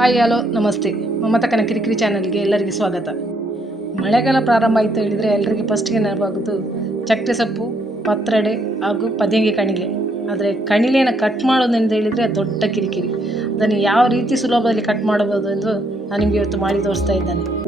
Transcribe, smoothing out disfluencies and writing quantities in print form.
Hi hello ನಮಸ್ತೆ. ಮಮತಕನ ಕಿರಿಕಿರಿ ಚಾನಲ್ಗೆ ಎಲ್ಲರಿಗೆ ಸ್ವಾಗತ. ಮಳೆಗಾಲ ಪ್ರಾರಂಭ ಆಯಿತು ಹೇಳಿದರೆ ಎಲ್ಲರಿಗೆ ಫಸ್ಟ್ಗೆ ನೆನಪಾಗೋದು ಚಕ್ಕೆ ಸೊಪ್ಪು, ಪತ್ರೊಡೆ ಹಾಗೂ ಪದಂಗಿ ಕಣಿಲೆ. ಆದರೆ ಕಣಿಲೆಯನ್ನು ಕಟ್ ಮಾಡೋದೆಂದು ಹೇಳಿದರೆ ದೊಡ್ಡ ಕಿರಿಕಿರಿ. ಅದನ್ನು ಯಾವ ರೀತಿ ಸುಲಭದಲ್ಲಿ ಕಟ್ ಮಾಡಬಹುದು ಎಂದು ನಾನು ನಿಮಗೆ ಇವತ್ತು ಮಾಡಿ ತೋರಿಸ್ತಾ ಇದ್ದೇನೆ.